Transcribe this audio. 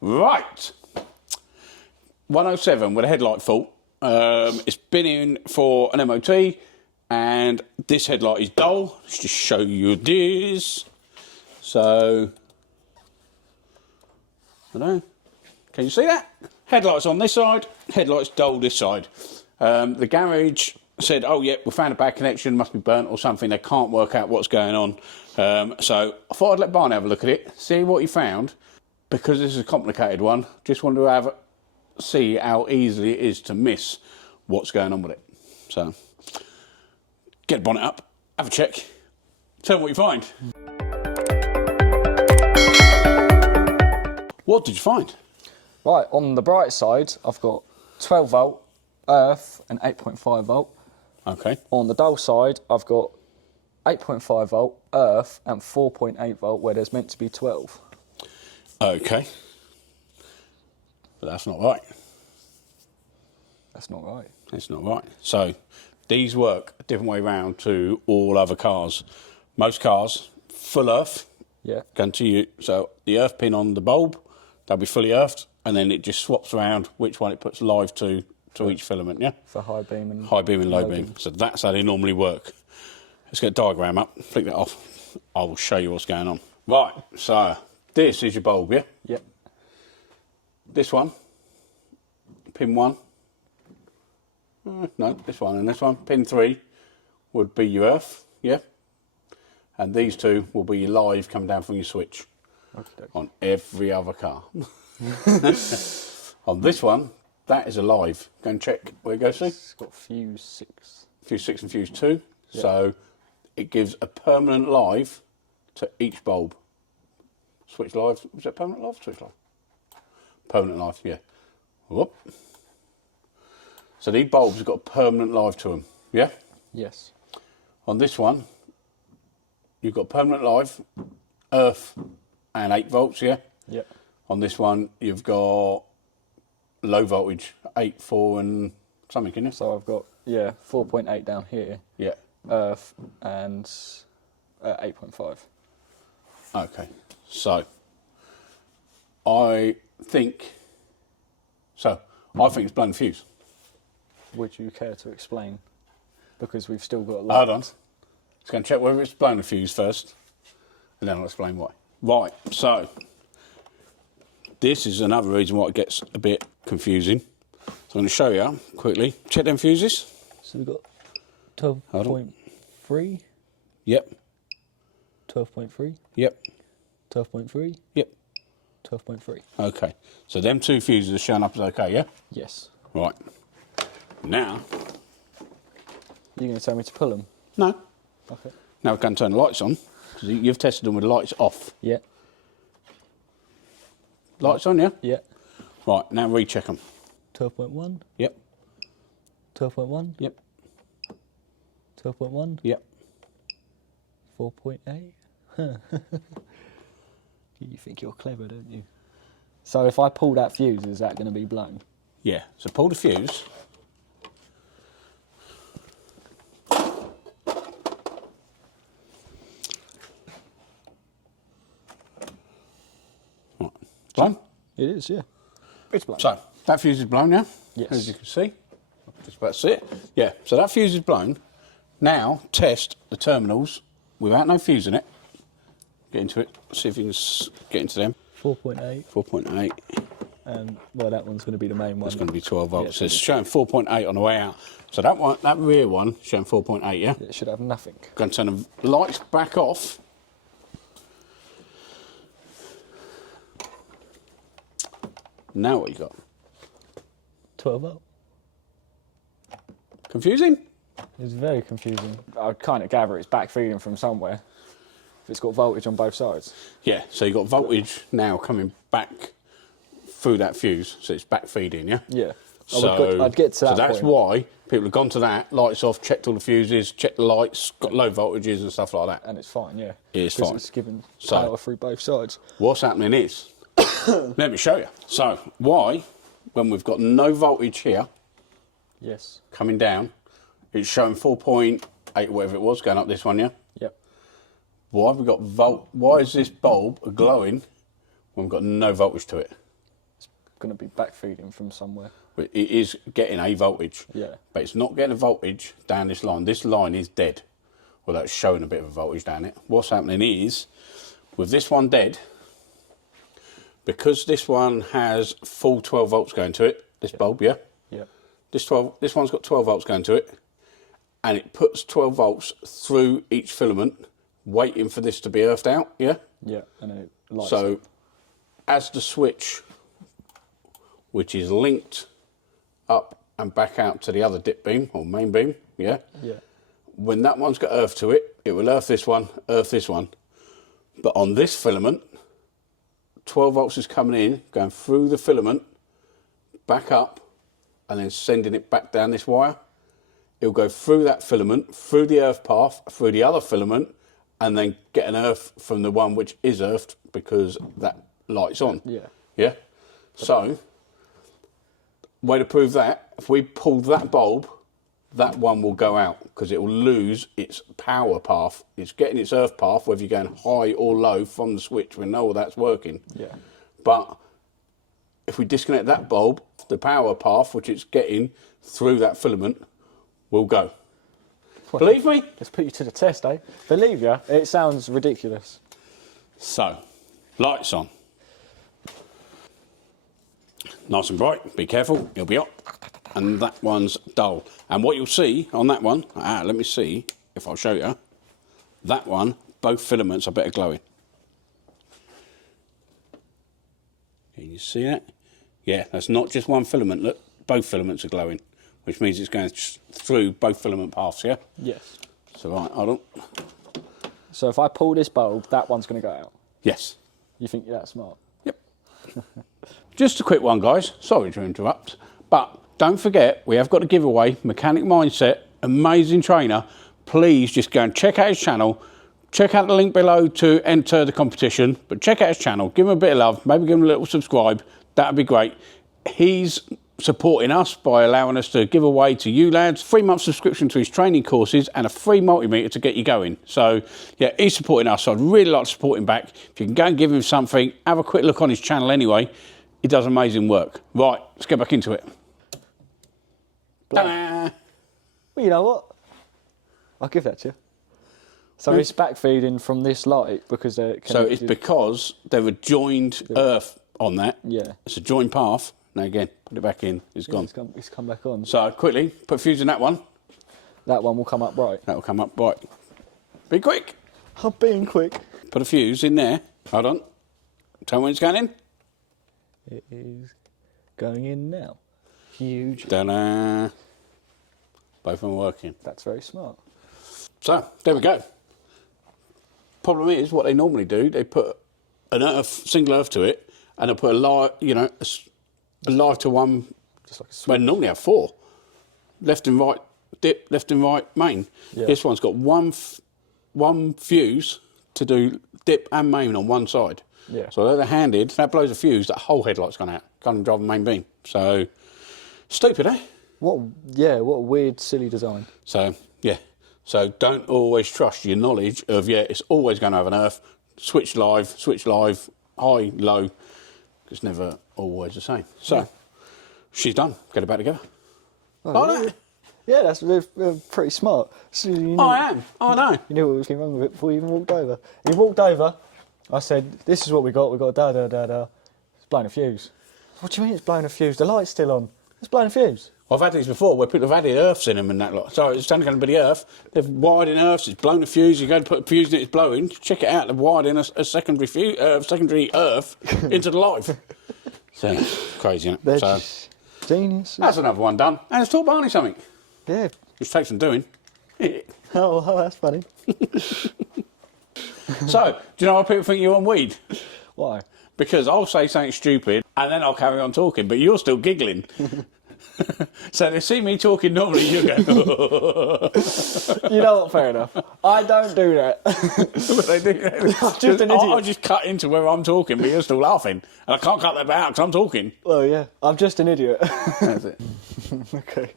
Right. 107 with a headlight fault. It's been in for an MOT, and this headlight is dull. Let's just show you this. So, I don't know. Can you see that? Headlights on this side, headlights dull this side. The garage said, oh yeah, we found a bad connection, must be burnt or something. They can't work out what's going on. So I thought I'd let Barney have a look at it, see what he found. Because this is a complicated one, just wanted to see how easily it is to miss what's going on with it. So, get the bonnet up, have a check, tell me what you find. What did you find? Right, on the bright side, I've got 12 volt, earth and 8.5 volt. Okay. On the dull side, I've got 8.5 volt, earth and 4.8 volt where there's meant to be 12. Okay. But that's not right. That's not right. It's not right. So, these work a different way round to all other cars. Most cars, full earth, Yeah. going to you. So, the earth pin on the bulb, they'll be fully earthed, and then it just swaps around which one it puts live to each filament, yeah? For high beam and low beam. So that's how they normally work. Let's get a diagram up, flick that off. I will show you what's going on. Right, so this is your bulb, yeah? Yep. This one, pin 1. No, this one and this one. Pin 3 would be your earth, yeah? And these two will be your live coming down from your switch. Okay. On every other car. On this one, that is a live. Go and check where it goes to. It's got fuse 6. Fuse 6 and fuse 2. Yeah. So it gives a permanent live to each bulb. Switch live. Was that permanent live? Switch live. Permanent live, yeah. Whoop. So these bulbs have got a permanent live to them, yeah? Yes. On this one, you've got permanent live, earth and 8 volts, yeah? Yep. On this one, you've got low voltage, 8, 4 and something, can you? So I've got, 4.8 down here, Yeah. earth and 8.5. Okay. So, I think it's blown the fuse. Would you care to explain? Because we've still got a Hold lot. on. Just going to check whether it's blown the fuse first, and then I'll explain why. Right, so this is another reason why it gets a bit confusing. So I'm going to show you quickly. Check them fuses. So we've got 12.3, Yep, 12.3, yep, 12.3, yep. 12.3. Okay, so them 2 fuses are showing up as okay, yeah? Yes. Right. Now, You're going to tell me to pull them? no. Okay. Now we're going to turn the lights on, because you've tested them with the lights off. Yeah. Lights on, yeah? Yeah. Right, now recheck them. 12.1, Yep, 12.1, yep, 12.1, yep. 4.8. You think you're clever, don't you? So if I pull that fuse, is that going to be blown? Yeah, so pull the fuse. Right, blown? It is, yeah. It's blown. So, that fuse is blown, yeah? Yes. As you can see. Just about to see it. Yeah, so that fuse is blown. Now, test the terminals without no fuse in it. Get into it, see if you can get into them. 4.8. 4.8. Well, that one's going to be the main one. That's going to be 12 volts. Yeah, So it's showing 4.8 on the way out. So that one, that rear one, showing 4.8, yeah? It should have nothing. Going to turn the lights back off. Now what you got? 12 volt. Confusing? It's very confusing. I kind of gather it's back feeding from somewhere. If it's got voltage on both sides. Yeah, so you've got voltage now coming back through that fuse, so it's back feeding, yeah? Yeah. So, I'd get to that so that's point. why people have gone to that, lights off, checked all the fuses, checked the lights, got low voltages and stuff like that. And it's fine, yeah. It is 'Cause fine. It's giving So- power through both sides. What's happening is, let me show you. So, why, when we've got no voltage here, Yes. coming down, it's showing 4.8, whatever it was, going up this one, yeah? Yep. Why have we got why is this bulb glowing when we've got no voltage to it? going to be backfeeding from somewhere. But it is getting a voltage. Yeah. But it's not getting a voltage down this line. This line is dead. Well, that's showing a bit of a voltage down it. What's happening is, with this one dead, because this one has full 12 volts going to it, this bulb, yeah? Yeah. This one's got 12 volts going to it, and it puts 12 volts through each filament, waiting for this to be earthed out, yeah? Yeah, and it lights So, up. as the switch, which is linked up and back out to the other dip beam, or main beam, yeah? Yeah. When that one's got earth to it, it will earth this one. But on this filament, 12 volts is coming in, going through the filament, back up, and then sending it back down this wire. It'll go through that filament, through the earth path, through the other filament, and then get an earth from the one which is earthed because that light's on. Yeah. Yeah? So, way to prove that, if we pull that bulb, that one will go out because it will lose its power path. It's getting its earth path, whether you're going high or low from the switch. We know that's working. Yeah. But if we disconnect that bulb, the power path, which it's getting through that filament, will go. Well, Believe me? Let's put you to the test, eh? Believe ya? It sounds ridiculous. So, lights on. Nice and bright. Be careful. It'll be up. And that one's dull. And what you'll see on that one, let me see if I'll show you. That one, both filaments are better glowing. Can you see that? Yeah, that's not just one filament. Look, both filaments are glowing, which means it's going through both filament paths, yeah? Yes. So, right, hold on. So if I pull this bulb, that one's going to go out. Yes. You think you're that smart? Yep. Just a quick one, guys. Sorry to interrupt. But don't forget, we have got a giveaway, Mechanic Mindset, amazing trainer. Please just go and check out his channel. Check out the link below to enter the competition. But check out his channel. Give him a bit of love. Maybe give him a little subscribe. That would be great. He's supporting us by allowing us to give away to you lads 3-month subscription to his training courses and a free multimeter to get you going. So yeah, he's supporting us, so I'd really like to support him back. If you can go and give him something, have a quick look on his channel anyway. He does amazing work. Right, let's get back into it. Ta-da! Well, you know what? I'll give that to you. So it's backfeeding from this light because they're connected. So it's because they've a joined earth on that. Yeah. It's a joined path. Now again, put it back in, it's gone. It's come back on. So quickly, put a fuse in that one. That one will come up bright. That will come up bright. Be quick. I'm being quick. Put a fuse in there. Hold on. Tell me when it's going in. It is going in now. Huge. Ta-da. Both of them are working. That's very smart. So, there we go. Problem is, what they normally do, they put an earth, single earth to it, and they'll put a live, a live to one. Just like a switch. Well, normally have 4. Left and right dip, left and right main. Yeah. This one's got one fuse to do dip and main on one side. Yeah. So although they're handed, that blows a fuse, that whole headlight's gone out. Can't drive the main beam. So, stupid, eh? What a weird, silly design. So, yeah. So don't always trust your knowledge of, it's always going to have an earth. Switch live, high, low. It's never always the same. So, she's done. Get it back together. Oh, yeah, that's pretty smart. So you knew, I am. I know. You knew what was going wrong with it before you even walked over. You walked over, I said, this is what we got. We got da-da-da-da. It's blowing a fuse. What do you mean it's blowing a fuse? The light's still on. It's blowing a fuse. I've had these before where people have added earths in them and that lot. So it's only going to be the earth. They've wired in earths, it's blown a fuse, you go to put a fuse in it, it's blowing. Check it out, they've wired in a secondary secondary earth into the live. So, crazy, isn't it? They're So, just geniuses. that's another one done. And it's taught Barney something. Yeah. Which takes some doing. Oh, that's funny. So, do you know why people think you're on weed? Why? Because I'll say something stupid and then I'll carry on talking, but you're still giggling. So they see me talking normally, you go. You know what? Fair enough. I don't do that. But they do. I'm just an idiot. I'll just cut into where I'm talking, but you're still laughing. And I can't cut that bit out because I'm talking. Well, yeah. I'm just an idiot. That's it. Okay.